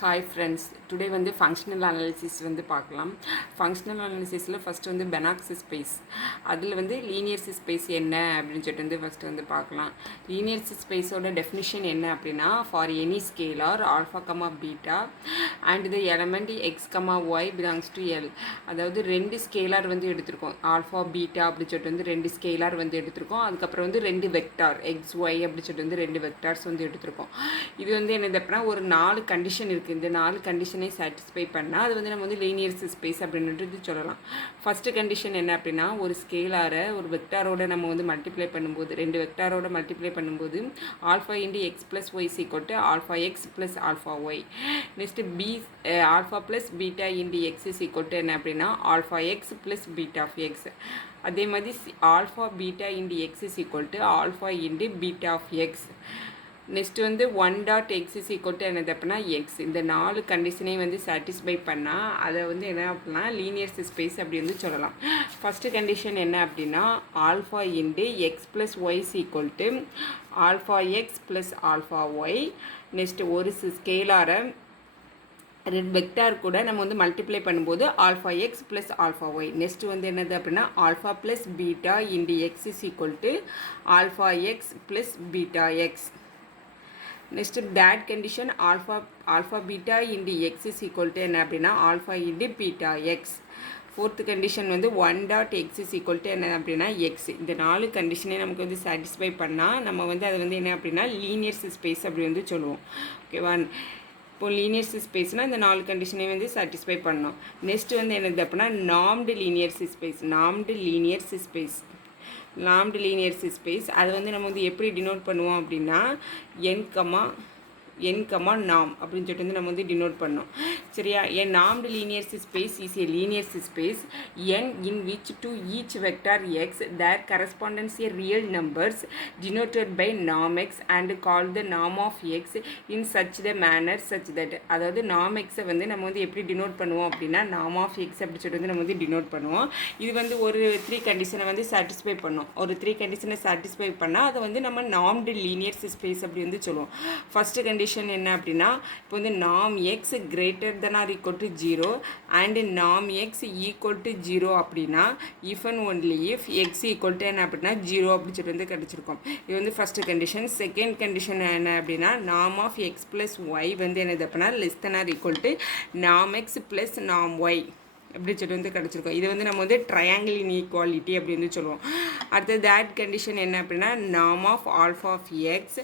Hi friends, today வந்து functional analysis வந்து பார்க்கலாம். ஃபங்க்ஷனல் அனாலிசிஸில் ஃபஸ்ட்டு வந்து பெனாக்ஸ் ஸ்பேஸ், அதில் வந்து லீனியர் ஸ்பேஸ் என்ன அப்படின்னு சொல்லிட்டு வந்து ஃபஸ்ட்டு வந்து பார்க்கலாம். லீனியர் ஸ்பேஸோட டெஃபினிஷன் என்ன அப்படின்னா, for any scalar alpha comma beta and the element x comma y belongs to L. அதாவது ரெண்டு ஸ்கேலார் வந்து எடுத்திருக்கோம், ஆல்ஃபா பீட்டா அப்படின்னு சொல்லிட்டு வந்து ரெண்டு ஸ்கேலார் வந்து எடுத்திருக்கோம். அதுக்கப்புறம் வந்து ரெண்டு வெக்டார் எக்ஸ் ஒய் அப்படின்னு சொல்லிட்டு வந்து ரெண்டு வெக்டார்ஸ் வந்து எடுத்திருக்கோம். இது வந்து என்னது அப்படின்னா ஒரு 4 கண்டிஷன் இருக்குது. இந்த 4 கண்டிஷனை சாட்டிஸ்ஃபை பண்ணால் அது வந்து நம்ம வந்து லீனியர் ஸ்பேஸ் அப்படின்றது சொல்லலாம். ஃபஸ்ட்டு கண்டிஷன் என்ன அப்படின்னா, ஒரு ஸ்கேலாரை ஒரு வெக்டாரோட நம்ம வந்து மல்டிப்ளை பண்ணும்போது, ரெண்டு வெக்டாரோட மல்டிப்ளை பண்ணும்போது alpha into x plus y is equal to alpha x plus alpha y. Next alpha plus beta into x is equal to என்ன அப்படின்னா alpha x plus beta of x. அதே மாதிரி alpha beta into x is equal to alpha into beta of x. Next வந்து 1.x is equal to என்னது அப்படின்னா X. இந்த 4 கண்டிஷனையும் வந்து satisfy பண்ணால் அதை வந்து என்ன அப்படின்னா லீனியர் ஸ்பேஸ் அப்படி வந்து சொல்லலாம். ஃபஸ்ட்டு கண்டிஷன் என்ன அப்படின்னா, alpha into x plus y is equal to alpha x plus alpha y. Next ஒரு ஸ்கேலாரை ரெண்டு வெக்டார் கூட நம்ம வந்து மல்டிப்ளை பண்ணும்போது alpha x plus alpha y. Next வந்து என்னது அப்படின்னா alpha plus beta into x is equal to alpha x plus beta x. Next that condition alpha beta into x is equal to என்ன அப்படின்னா alpha into beta x. Fourth condition வந்து 1.x is equal to என்ன அப்படின்னா X. இந்த 4 கண்டிஷனே நமக்கு வந்து satisfy பண்ணால் நம்ம வந்து அது வந்து என்ன அப்படின்னா லீனியர் ஸ்பேஸ் அப்படி வந்து சொல்லுவோம். ஓகேவா? இப்போ லீனியர் ஸ்பேஸ்னால் இந்த 4 கண்டிஷனையும் வந்து சாட்டிஸ்ஃபை பண்ணோம். நெக்ஸ்ட்டு வந்து என்னது அப்படின்னா நாம்டு லீனியர் ஸ்பேஸ். நாம்டு லீனியர் ஸ்பேஸ் அது வந்து நம்ம வந்து எப்படி டினோட் பண்ணுவோம் அப்படின்னா n நாம் அப்படின்னு சொல்லிட்டு வந்து நம்ம வந்து டினோட் பண்ணோம். சரியா? a normed linear space is a linear space n in which to each vector x there corresponds a real numbers denoted by norm x and called the norm of x in such the manner such that. அதாவது norm x வந்து நம்ம வந்து எப்படி denote பண்ணுவோம் அப்படின்னா norm of x அப்படி சொல்லிட்டு வந்து நம்ம வந்து டினோட் பண்ணுவோம். இது வந்து ஒரு 3 கண்டிஷனை வந்து சாட்டிஸ்ஃபை பண்ணோம். ஒரு 3 கண்டிஷனை சாட்டிஸ்ஃபை பண்ணால் அதை வந்து நம்ம நாம்டு லீனியர் ஸ்பேஸ் அப்படி வந்து சொல்லுவோம். ஃபஸ்ட்டு கண்டிஷன் என்ன அப்படின்னா, இப்போ வந்து நாம் x greater than or equal to 0 and நாம் எக்ஸ் ஈக்குவல் டு 0 அப்படின்னா if and only if x equal to என்ன அப்படின்னா 0 அப்படின்னு சொல்லிட்டு வந்து கிடச்சிருக்கோம். இது வந்து ஃபஸ்ட்டு கண்டிஷன். செகண்ட் கண்டிஷன் என்ன அப்படின்னா நாம் ஆஃப் எக்ஸ் ப்ளஸ் ஒய் வந்து என்னது அப்படின்னா less than or equal to நாம் எக்ஸ் ப்ளஸ் நாம் ஒய் அப்படின்னு சொல்லிட்டு வந்து கிடச்சிருக்கோம். இது வந்து நம்ம வந்து ட்ரையாங்கிள் இன்இக்வாலிட்டி அப்படி வந்து சொல்லுவோம். அடுத்தது தேட் கண்டிஷன் என்ன அப்படின்னா நாம் of alpha of X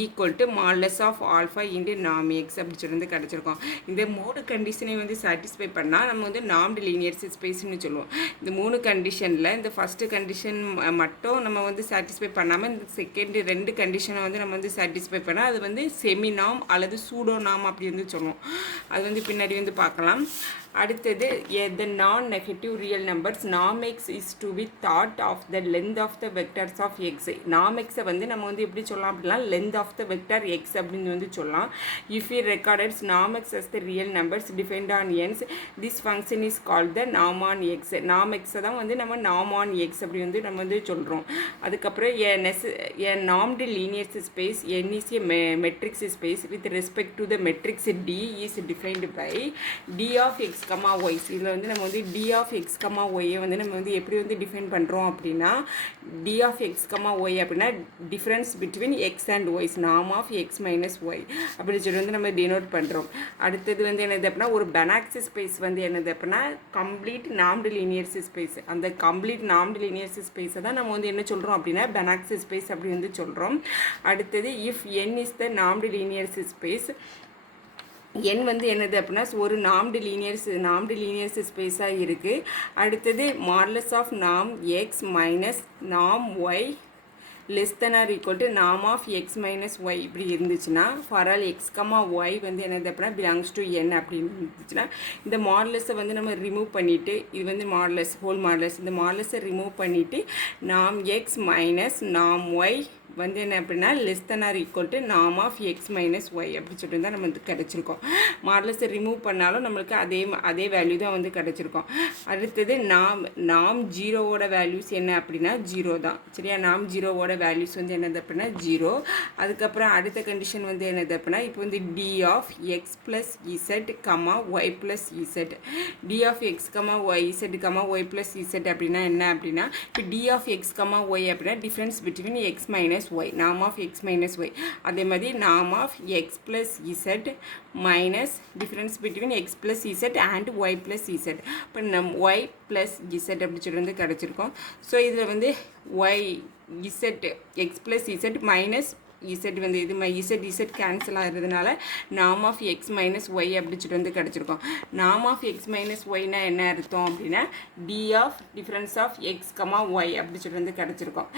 equal to modulus of alpha into நாம் எக்ஸ் அப்படி சொல்லி வந்து கிடச்சிருக்கோம். இந்த 3 கண்டிஷனை வந்து சாட்டிஸ்ஃபை பண்ணால் நம்ம வந்து நாம்டு லீனியர் ஸ்பேஸ்னு சொல்லுவோம். இந்த 3 கண்டிஷனில் இந்த ஃபஸ்ட்டு கண்டிஷன் மட்டும் நம்ம வந்து சாட்டிஸ்ஃபை பண்ணாமல் இந்த செகண்ட் 2 கண்டிஷனை வந்து நம்ம வந்து சாட்டிஸ்ஃபை பண்ணால் அது வந்து செமி நாம் அல்லது சூடோ நாம் அப்படி வந்து சொல்லுவோம். அது வந்து பின்னாடி வந்து பார்க்கலாம். அடுத்தது the non-negative real numbers norm x is to be thought of the length of the vectors of x. norm x வந்து நம்ம வந்து எப்படி சொல்லலாம் அப்படின்னா length of the vector x அப்படின்னு வந்து சொல்லலாம். if we recorded norm x as the real numbers defined on n's, this function is called the norm on x. norm x தான் வந்து நம்ம norm on x அப்படி வந்து நம்ம வந்து சொல்கிறோம். அதுக்கப்புறம் a normed linear space n is a metric space with respect to the matrix D is defined by d of x comma y. இதில் வந்து நம்ம வந்து டி ஆஃப் எக்ஸ் கமா ஒய்யை வந்து நம்ம வந்து எப்படி வந்து டிஃபைன் பண்ணுறோம் அப்படின்னா D of X comma Y அப்படின்னா difference between X and Y's norm of X minus Y அப்படின்னு சொல்லி வந்து நம்ம டினோட் பண்ணுறோம். அடுத்தது வந்து என்னது அப்படின்னா ஒரு பெனாக்ஸ் ஸ்பேஸ் வந்து என்னது அப்படின்னா கம்ப்ளீட் நாம்டு லீனியர் ஸ்பேஸ். அந்த கம்ப்ளீட் நாம்டு லீனியர் ஸ்பேஸை தான் நம்ம வந்து என்ன சொல்கிறோம் அப்படின்னா பெனாக்ஸ் ஸ்பேஸ் அப்படி வந்து சொல்கிறோம். அடுத்தது if n is the normed linear space, n வந்து என்னது அப்படின்னா ஒரு நாம்டு லீனியர்ஸ் ஸ்பேஸாக இருக்குது. அடுத்தது மாடலஸ் ஆஃப் நாம் எக்ஸ் மைனஸ் நாம் Y less than or equal to நாம் ஆஃப் எக்ஸ் மைனஸ் ஒய் இப்படி இருந்துச்சுன்னா for all X comma Y வந்து என்னது அப்படின்னா பிலாங்ஸ் டு n அப்படின்னு இருந்துச்சுன்னா இந்த மாடலஸை வந்து நம்ம ரிமூவ் பண்ணிவிட்டு இது வந்து மாடலஸ் ஹோல் மாடலஸ் இந்த மாடலஸை ரிமூவ் பண்ணிவிட்டு நாம் எக்ஸ் மைனஸ் நாம் ஒய் வந்து என்ன அப்படின்னா less than or equal to நாம் ஆஃப் எக்ஸ் மைனஸ் ஒய் அப்படின்னு சொல்லிட்டு தான் நம்ம வந்து கிடச்சிருக்கோம். மாடலஸை ரிமூவ் பண்ணாலும் நம்மளுக்கு அதே வேல்யூ தான் வந்து கிடச்சிருக்கோம். அடுத்தது நாம் ஜீரோவோட வேல்யூஸ் என்ன அப்படின்னா 0 தான். சரியா, நாம் ஜீரோவோட வேல்யூஸ் வந்து என்னது அப்படின்னா 0. அதுக்கப்புறம் அடுத்த கண்டிஷன் வந்து என்னது அப்படின்னா இப்போ வந்து D of X plus Z comma Y plus Z. D of X comma Y Z comma Y plus Z அப்படின்னா என்ன அப்படின்னா இப்போ D of X comma Y அப்படின்னா difference between X minus Y, நாம் ஆஃப் எக்ஸ் மைனஸ் ஒய். அதே மாதிரி நாம் of X plus Z minus difference between X plus Z and Y plus Z. இப்போ ஒய் ப்ளஸ் இசட் அப்படி சொல்லி வந்து கிடச்சிருக்கோம். ஸோ இதில் வந்து y z x plus Z minus z வந்து இது இசட் கேன்சல் ஆகிறதுனால நாம் ஆஃப் எக்ஸ் மைனஸ் ஒய் அப்படி சொல்லிட்டு வந்து கிடச்சிருக்கோம். நாம் ஆஃப் எக்ஸ் மைனஸ் ஒய்னா என்ன அர்த்தம் அப்படின்னா D of difference of X comma y அப்படி சொல்லிட்டு வந்து கிடச்சிருக்கோம்.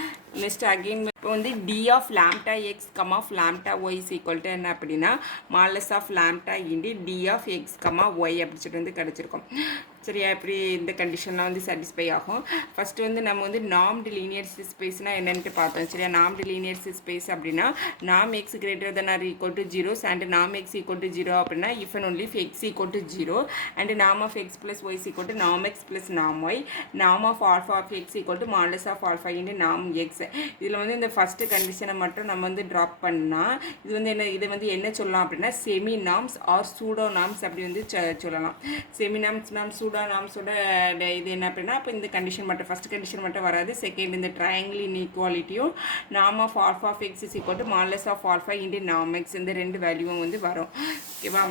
நெக்ஸ்ட் அகெயின் இப்போ வந்து D of lambda x comma lambda y is equal to என்ன அப்படின்னா modulus of lambda into d of X comma y அப்படி சொல்லிட்டு வந்து கிடச்சிருக்கோம். சரியா, இப்படி இந்த கண்டிஷன்லாம் வந்து சாட்டிஸ்ஃபை ஆகும். ஃபஸ்ட்டு வந்து நம்ம வந்து நாம்டு லீனியர் ஸ்பேஸ்னால் என்னென்ட்டு பார்த்தோம். சரியா, நாம்டு லீனியர் ஸ்பேஸ் அப்படின்னா நாம் x greater than or equal to 0 and நாம் எக்ஸ் ஈக்குவல் டு 0 அப்படின்னா if and only if x equal to 0 and நாம் of X plus Y equal to நாம் எக்ஸ் ப்ளஸ் நாம் ஒய், நாம் of alpha of X equal to modulus of alpha into நாம் X. இதில் வந்து இந்த first கண்டிஷனை மட்டும் நம்ம வந்து ட்ராப் பண்ணால் இது வந்து இதை வந்து என்ன சொல்லலாம் அப்படின்னா semi norms or pseudo norms அப்படி வந்து சொல்லலாம். செமி நாம்ஸ் சூடோ நாம்ஸோட இது என்ன அப்படின்னா இப்போ இந்த கண்டிஷன் மட்டும் ஃபஸ்ட் கண்டிஷன் மட்டும் வராது. செகண்ட் இந்த ட்ரையாங்கிள் இன்இக்வாலிட்டியும் நாம் of alpha of X is equal to modulus of alpha into நாம் எக்ஸ் இந்த ரெண்டு வேல்யூவும் வந்து வரும். ஓகேவா.